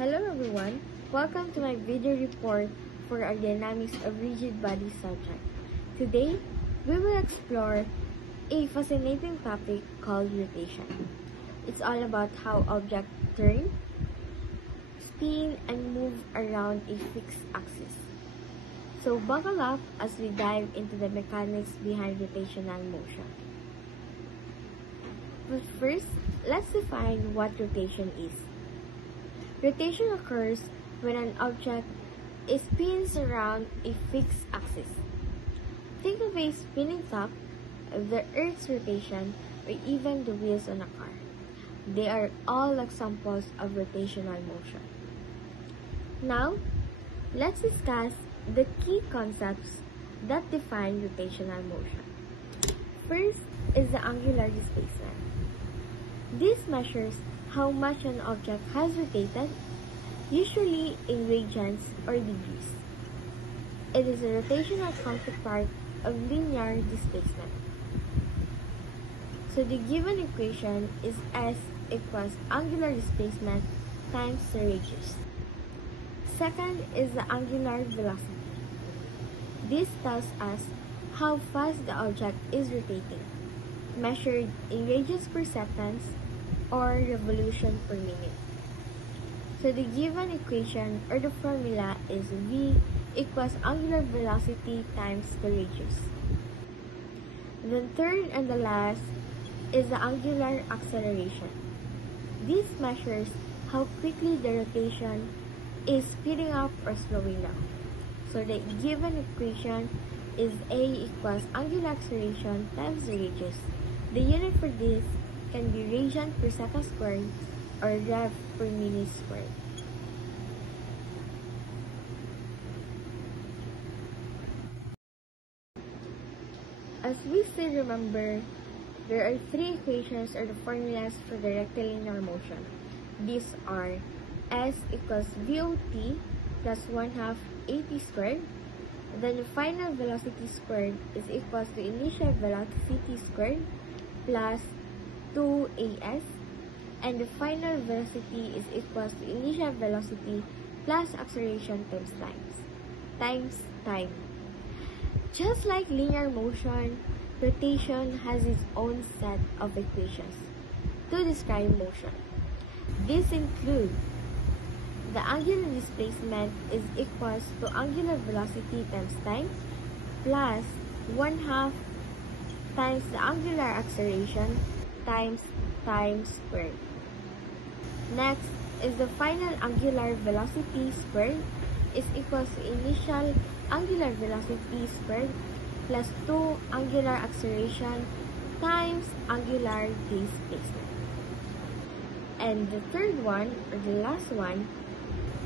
Hello everyone, welcome to my video report for our dynamics of rigid body subject. Today, we will explore a fascinating topic called rotation. It's all about how objects turn, spin, and move around a fixed axis. So buckle up as we dive into the mechanics behind rotational motion. But first, let's define what rotation is. Rotation occurs when an object spins around a fixed axis. Think of a spinning top, the Earth's rotation, or even the wheels on a car. They are all examples of rotational motion. Now, let's discuss the key concepts that define rotational motion. First is the angular displacement. This measures how much an object has rotated, usually in radians or degrees. It is a rotational counterpart of linear displacement. So the given equation is S equals angular displacement times the radius. Second is the angular velocity. This tells us how fast the object is rotating, measured in radians per second or revolution per minute. So the given equation or the formula is V equals angular velocity times the radius. Then third and the last is the angular acceleration. This measures how quickly the rotation is speeding up or slowing down. So the given equation is A equals angular acceleration times the radius. The unit for this can be radian per second squared or rev per minute squared. As we still remember, there are three equations or the formulas for the rectilinear motion. These are S equals VOT plus 1/2 AT squared. Then the final velocity squared is equals to initial velocity squared plus 2as, and the final velocity is equals to initial velocity plus acceleration times time. Just like linear motion, rotation has its own set of equations to describe motion. These include the angular displacement is equals to angular velocity times time plus 1/2 times the angular acceleration times time squared. Next is the final angular velocity squared is equals to initial angular velocity squared plus 2 angular acceleration times angular displacement. And the third one, or the last one,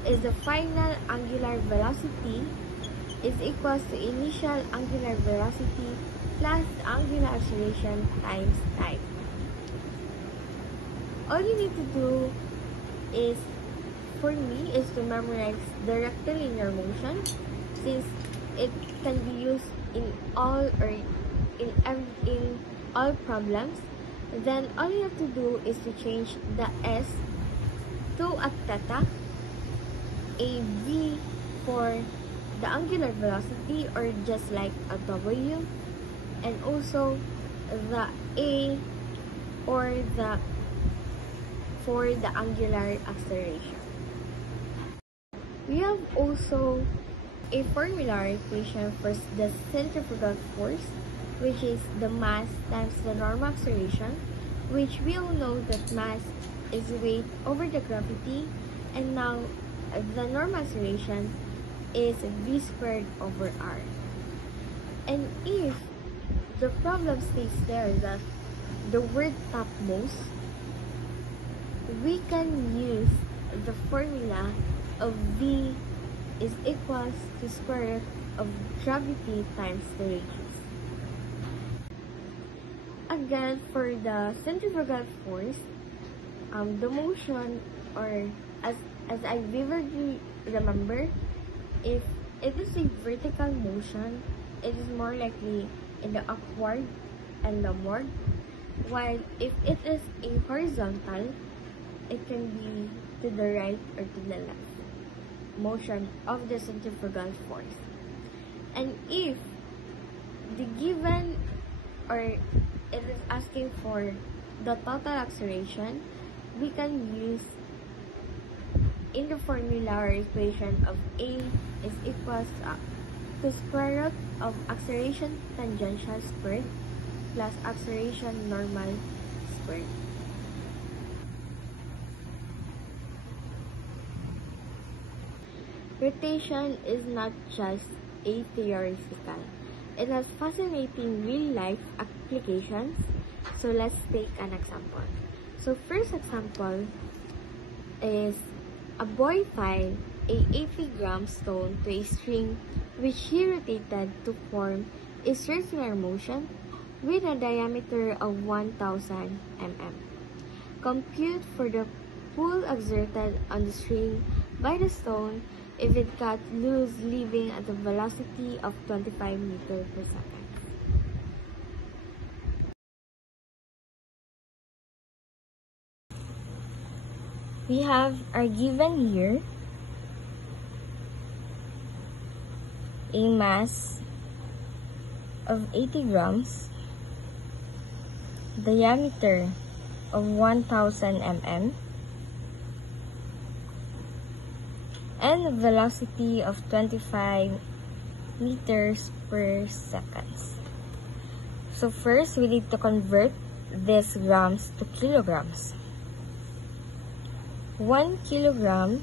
is the final angular velocity is equals to initial angular velocity plus the angular acceleration times time. All you need to do is, for me, is to memorize the rectilinear motion, since it can be used in all problems. Then all you have to do is to change the S to a theta, a V for the angular velocity or just like a W, and also the A or the for the angular acceleration. We have also a formula equation for the centrifugal force, which is the mass times the normal acceleration, which we all know that mass is weight over the gravity, and now the normal acceleration is V squared over R. And if the problem states there that the word topmost, we can use the formula of V is equals to square root of gravity times the radius. Again, for the centrifugal force, the motion, or as I vividly remember, if it is a vertical motion, it is more likely in the upward and downward, while if it is a horizontal, it can be to the right or to the left motion of the centrifugal force. And if the given, or it is asking for the total acceleration, we can use in the formula or equation of A is equals to square root of acceleration tangential squared plus acceleration normal squared. Rotation is not just a theoretical. It has fascinating real-life applications. So let's take an example. So first example is a boy tied a 80-gram stone to a string which he rotated to form a circular motion with a diameter of 1000 mm. Compute for the pull exerted on the string by the stone if it got loose, leaving at a velocity of 25 meters per second. We have our given here a mass of 80 grams, diameter of 1000 mm, and a velocity of 25 meters per second. So first, we need to convert these grams to kilograms. 1 kilogram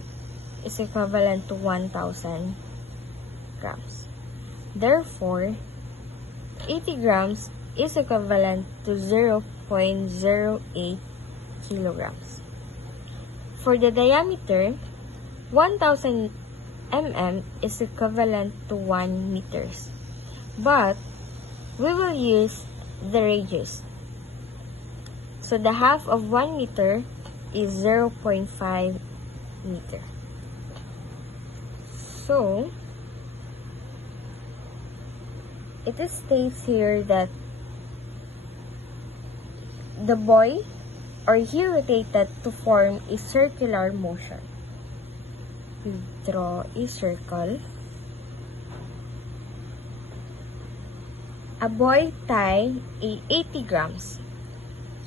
is equivalent to 1000 grams. Therefore, 80 grams is equivalent to 0.08 kilograms. For the diameter, 1000 mm is equivalent to 1 meters. But we will use the radius. So the half of 1 meter is 0.5 meter. So it states here that the boy, or he rotated to form a circular motion. We draw a circle. A boy tied a 80 grams.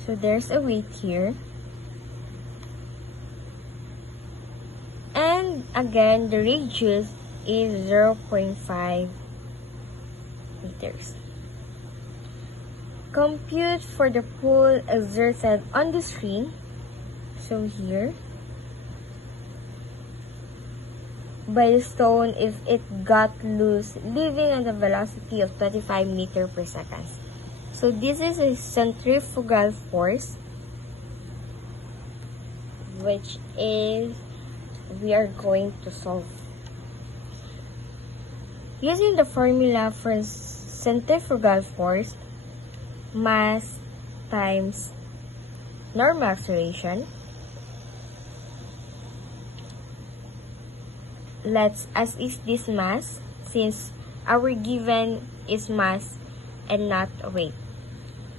So there's a weight here. And again, the radius is 0.5 meters. Compute for the pull exerted on the string. So here, by the stone if it got loose, leaving at a velocity of 25 meters per second. So this is a centrifugal force, which is we are going to solve. Using the formula for centrifugal force, mass times normal acceleration. Let's as is this mass, since our given is mass and not weight.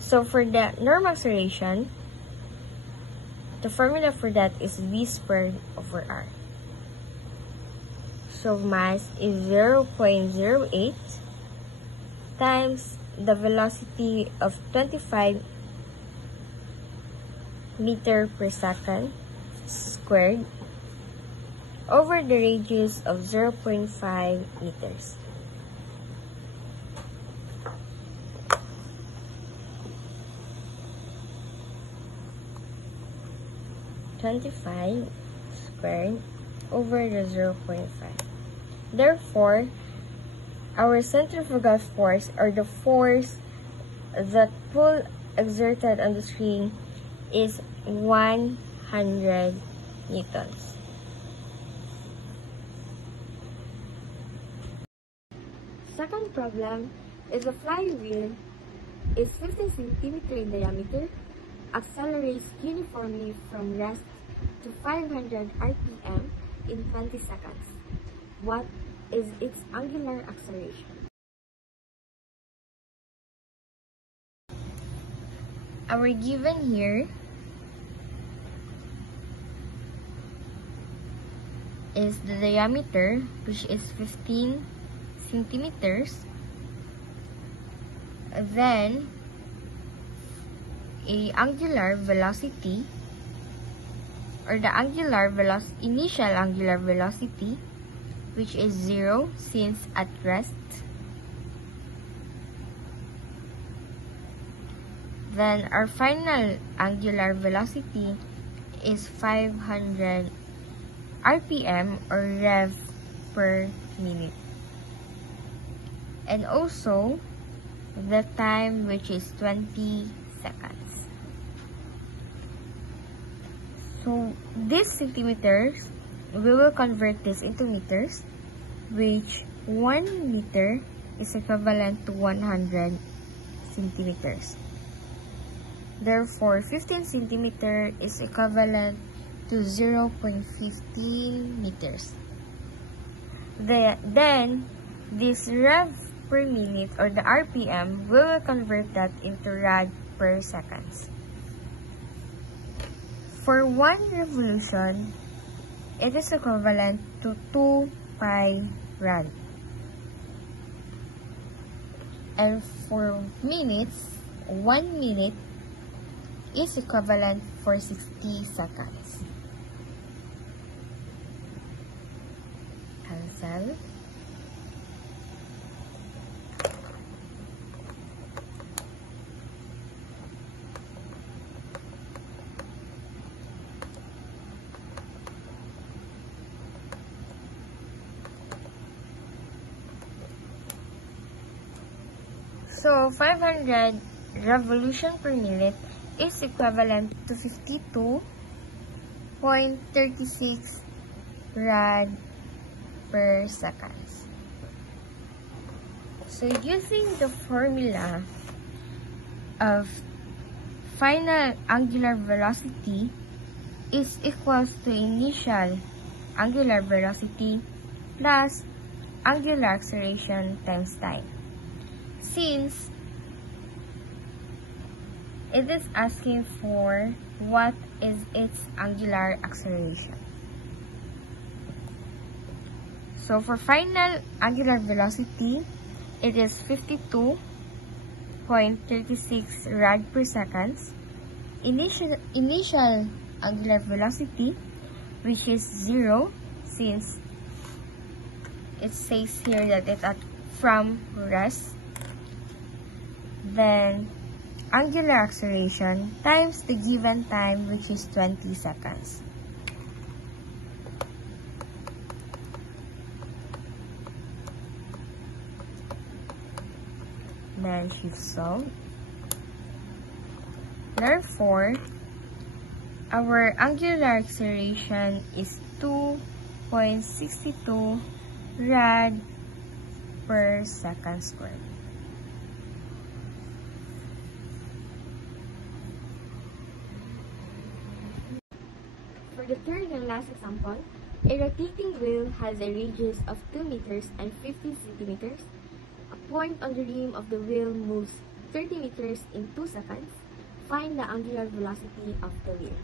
So for the normal acceleration, the formula for that is v squared over r. So mass is 0.08 times the velocity of 25 meters per second squared over the radius of 0.5 meters. Squared over the 0.5. Therefore, our centrifugal force, or the force that pull exerted on the string, is 100 newtons. Second problem is a flywheel is 15 cm in diameter, accelerates uniformly from rest to 500 rpm in 20 seconds. What is its angular acceleration? Our given here is the diameter, which is 15 centimeters. Then, a angular velocity, or the initial angular velocity, which is 0 since at rest. Then our final angular velocity is 500 RPM, or rev per minute. And also the time, which is 20 seconds. So these centimeters, we will convert this into meters, which 1 meter is equivalent to 100 centimeters. Therefore, 15 centimeter is equivalent to 0.15 meters. Then, this rev per minute, or the RPM, we will convert that into rad per seconds. For 1 revolution, it is equivalent to 2 pi rad. And for minutes, 1 minute is equivalent for 60 seconds. Cancel. So 500 revolution per minute is equivalent to 52.36 rad per seconds. So using the formula of final angular velocity is equals to initial angular velocity plus angular acceleration times time. Since it is asking for what is its angular acceleration. So for final angular velocity, it is 52.36 rad per seconds. Initial angular velocity, which is 0, since it says here that it's at from rest. Then angular acceleration times the given time, which is 20 seconds. Then shift solve. Therefore, our angular acceleration is 2.62 rad per second squared. For the third and last example, a rotating wheel has a radius of 2 meters and 50 centimeters. A point on the rim of the wheel moves 30 meters in 2 seconds. Find the angular velocity of the wheel.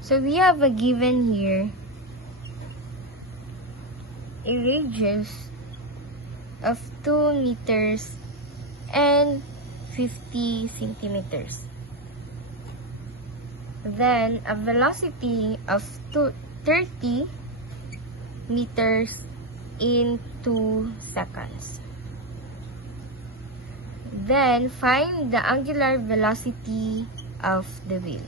So we have a given here a radius of 2 meters and 50 centimeters. Then a velocity of 30 meters in 2 seconds. Then find the angular velocity of the wheel.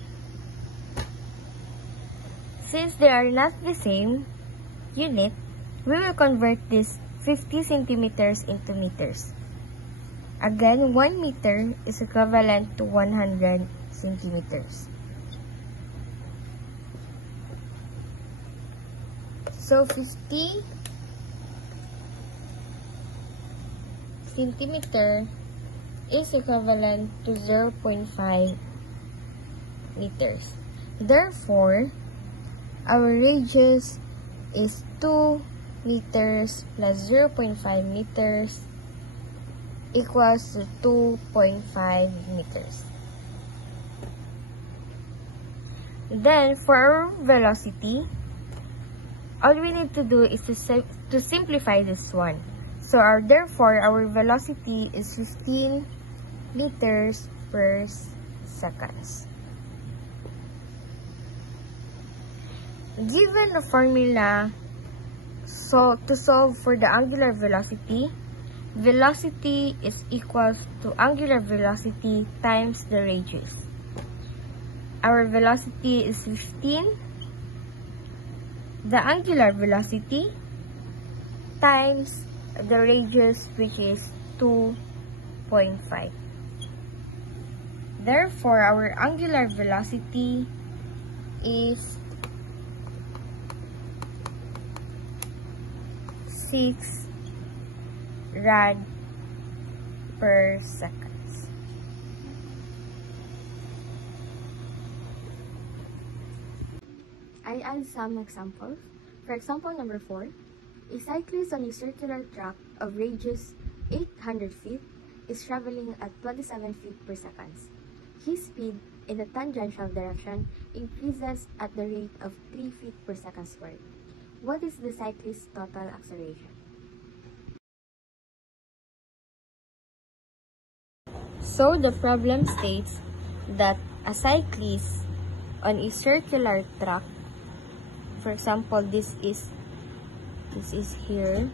Since they are not the same unit, we will convert this 50 centimeters into meters. Again, 1 meter is equivalent to 100 centimeters. So 50 centimeter is equivalent to 0.5 meters. Therefore, our radius is 2 meters plus 0.5 meters equals to 2.5 meters. Then, for our velocity, all we need to do is to simplify this one. So, therefore, our velocity is 15 meters per second. Given the formula, so to solve for the angular velocity, velocity is equals to angular velocity times the radius. Our velocity is 15. The angular velocity times the radius, which is 2.5. Therefore, our angular velocity is 6 rad per second. I add some examples. For example, number 4, a cyclist on a circular track of radius 800 feet is traveling at 27 feet per second. His speed in the tangential direction increases at the rate of 3 feet per second squared. What is the cyclist's total acceleration? So the problem states that a cyclist on a circular track, for example, this is here.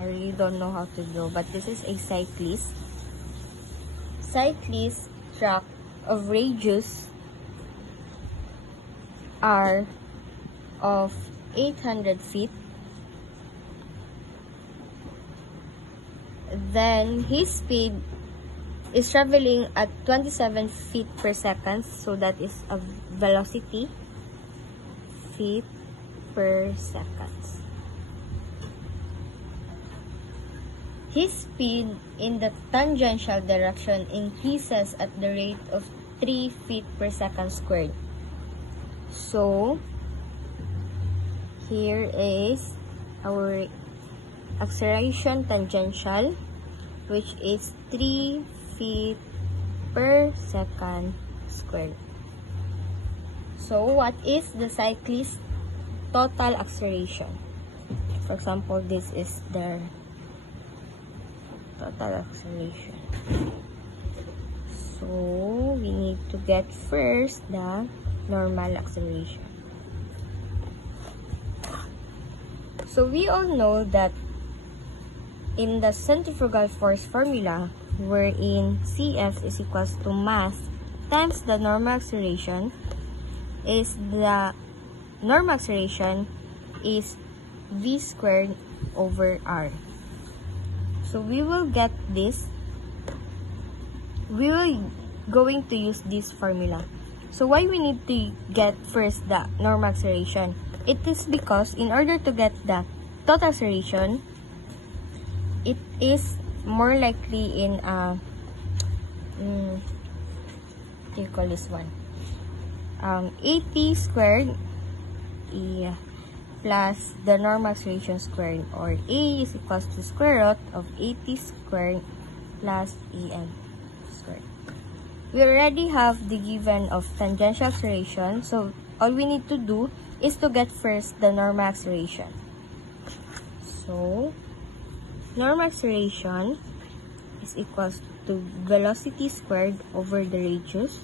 I really don't know how to draw, but this is a cyclist track of radius r of 800 feet. Then his speed is traveling at 27 feet per second, so that is a velocity, feet per second. His speed in the tangential direction increases at the rate of 3 feet per second squared. So, here is our acceleration tangential, which is 3 feet per second squared. So, what is the cyclist's total acceleration? For example, this is their total acceleration. So, we need to get first the normal acceleration. So, we all know that in the centrifugal force formula, wherein CF is equals to mass times the normal acceleration, is the normal acceleration is v squared over r. So we will get this. We will going to use this formula. So why we need to get first the normal acceleration? It is because in order to get the total acceleration, it is more likely in what do you call this one? 80 squared plus the normal acceleration squared, or A is equals to square root of 80 squared plus EM squared. We already have the given of tangential acceleration, so all we need to do is to get first the normal acceleration. So, normal acceleration is equals to velocity squared over the radius,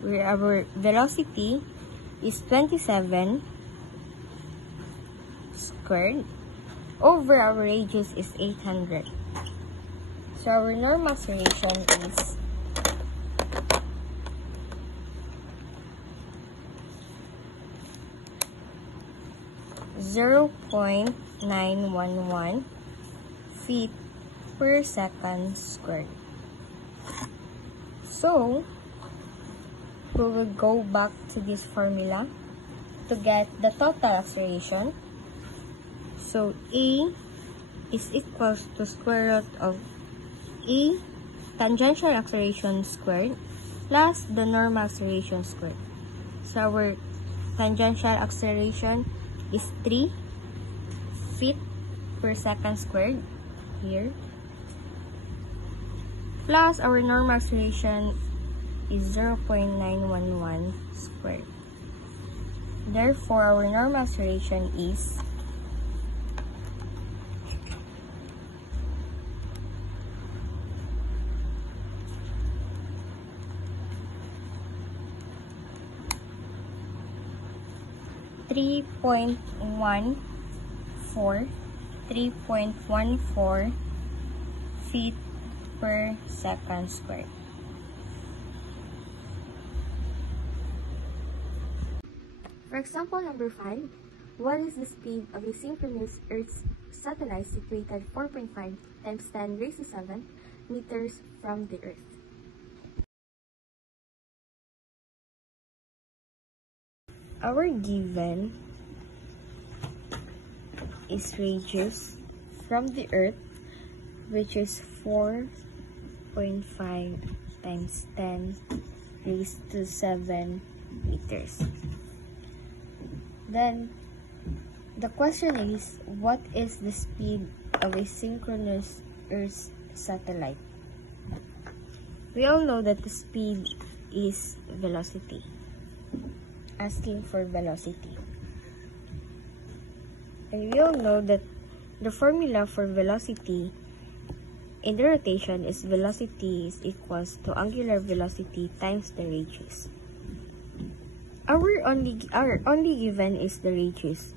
where our velocity is 27 squared over our radius is 800. So our normal acceleration is 0.911 feet per second squared. So, we will go back to this formula to get the total acceleration. So, A is equals to square root of A tangential acceleration squared plus the normal acceleration squared. So, our tangential acceleration is 3 feet per second squared here, plus our normal acceleration is 0.911 squared. Therefore, our normal acceleration is 3.14 feet per second squared. For example number 5, what is the speed of a synchronous Earth satellite situated 4.5 times 10 raised to 7 meters from the Earth? Our given is radius from the Earth, which is 4.5 times 10 raised to 7 meters. Then, the question is, what is the speed of a synchronous Earth satellite? We all know that the speed is velocity. Asking for velocity. And we all know that the formula for velocity in the rotation is velocity is equals to angular velocity times the radius. Our only given is the radius.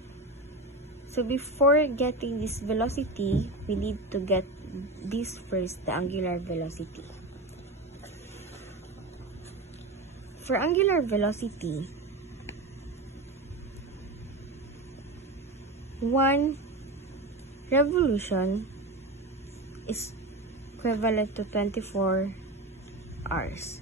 So before getting this velocity, we need to get this first, the angular velocity. For angular velocity, 1 revolution is equivalent to 24 hours.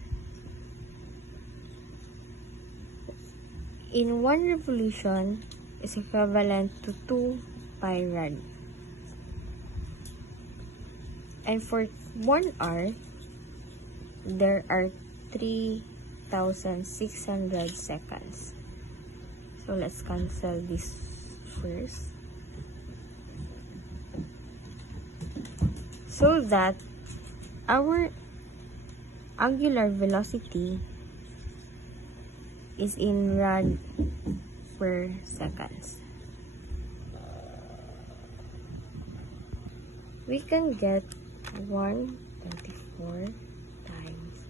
In 1 revolution is equivalent to 2 pi rad. And for 1 hour, there are 3,600 seconds. So let's cancel this first. So that our angular velocity is in rad per seconds. We can get 124 times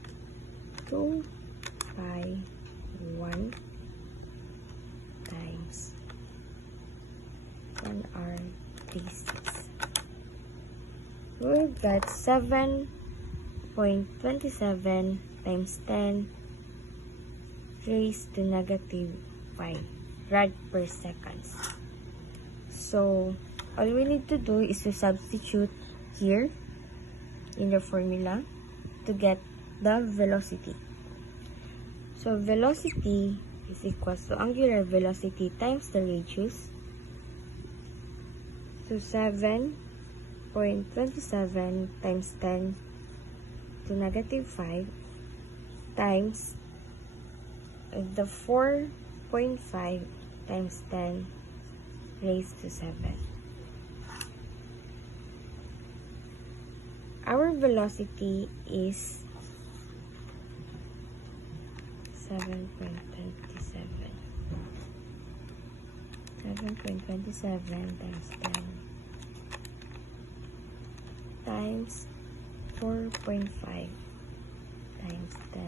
2 pi 1 times 1 hour 36. We'll get 7.27 times 10 raised to negative 5 rad per seconds. So, all we need to do is to substitute here in the formula to get the velocity. So, velocity is equals to angular velocity times the radius. So, 7.27 times 10 to negative 5 times the 4.5 times 10 raised to 7. Our velocity is 7.27. 7.27 times 10 times 4.5 times 10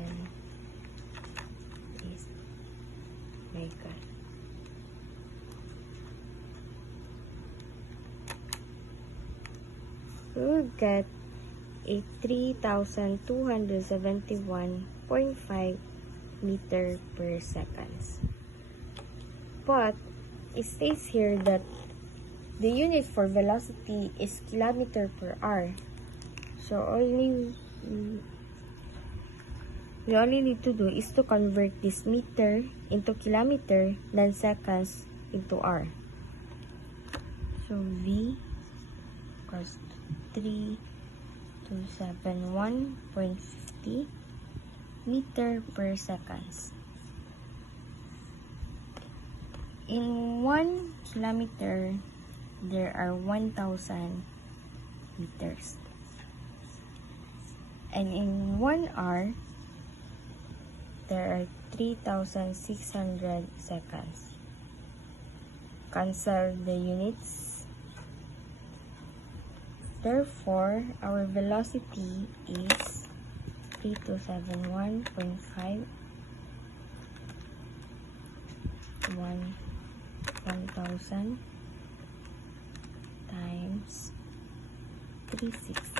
is, my God, we'll get a 3,271.5 meter per seconds. But it states here that the unit for velocity is kilometer per hour. So we only need to do is to convert this meter into kilometer, then seconds into hour. So V equals 3,271.50 meter per seconds. In 1 kilometer, there are 1,000 meters. And in 1 hour, there are 3,600 seconds. Cancel the units. Therefore, our velocity is 3271.5 1,000 times 36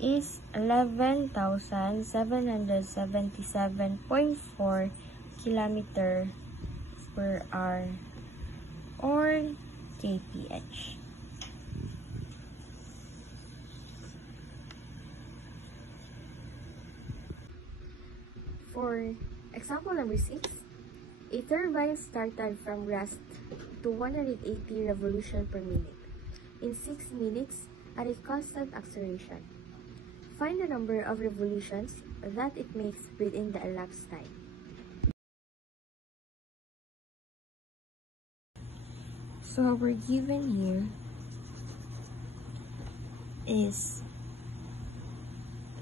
is 11,777.4 kilometer per hour or kph. For example number 6, a turbine started from rest to 180 revolution per minute in 6 minutes at a constant acceleration. Find the number of revolutions that it makes within the elapsed time. So we're given here is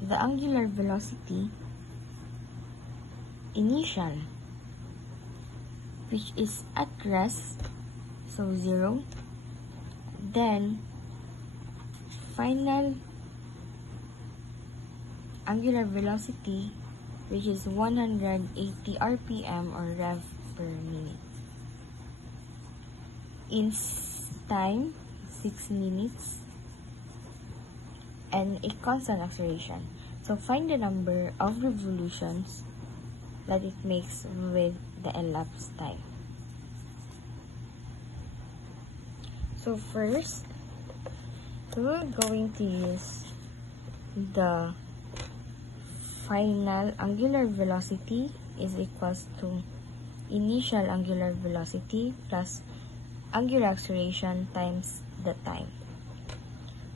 the angular velocity initial, which is at rest, so 0, then final angular velocity, which is 180 rpm or rev per minute. In time, 6 minutes, and a constant acceleration. So find the number of revolutions that it makes with the elapsed time. So first, we're going to use the final angular velocity is equals to initial angular velocity plus angular acceleration times the time.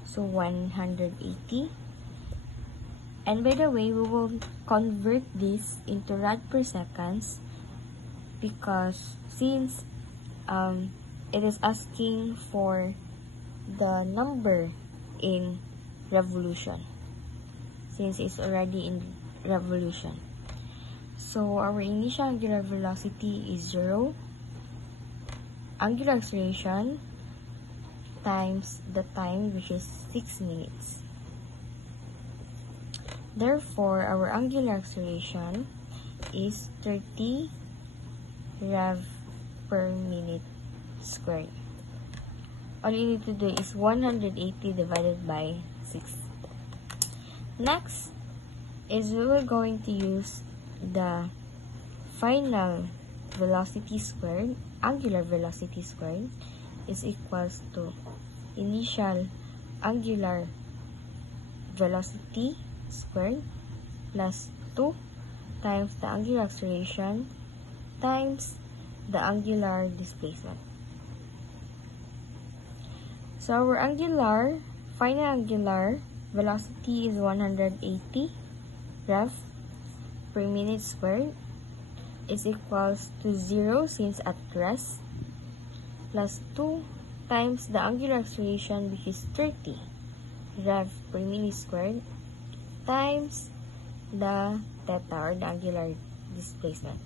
So 180. And by the way, we will convert this into rad per seconds because since it is asking for the number in revolution, since it's already in revolution. So our initial angular velocity is 0. Angular acceleration times the time, which is 6 minutes. Therefore, our angular acceleration is 30 rev per minute squared. All you need to do is 180 divided by 6. Next is we are going to use the final velocity squared, angular velocity squared, is equals to initial angular velocity squared plus 2 times the angular acceleration times the angular displacement. So our final angular velocity is 180 rev per minute squared is equals to 0 since at rest plus 2 times the angular acceleration, which is 30 rev per minute squared times the theta or the angular displacement.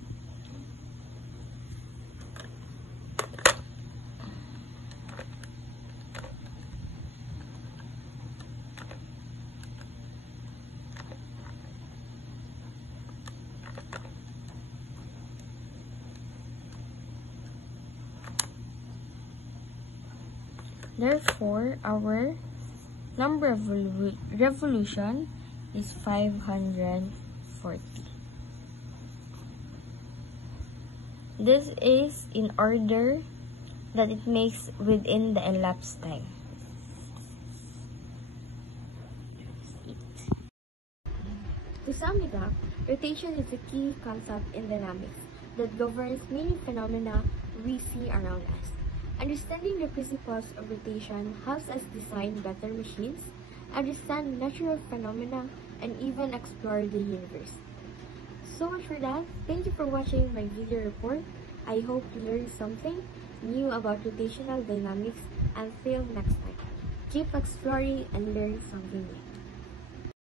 Therefore, our number of revolution is 540. This is in order that it makes within the elapsed time. To sum it up, rotation is a key concept in dynamics that governs many phenomena we see around us. Understanding the principles of rotation helps us design better machines, understand natural phenomena, and even explore the universe. So much for that. Thank you for watching my video report. I hope you learned something new about rotational dynamics, and see you next time. Keep exploring and learn something new.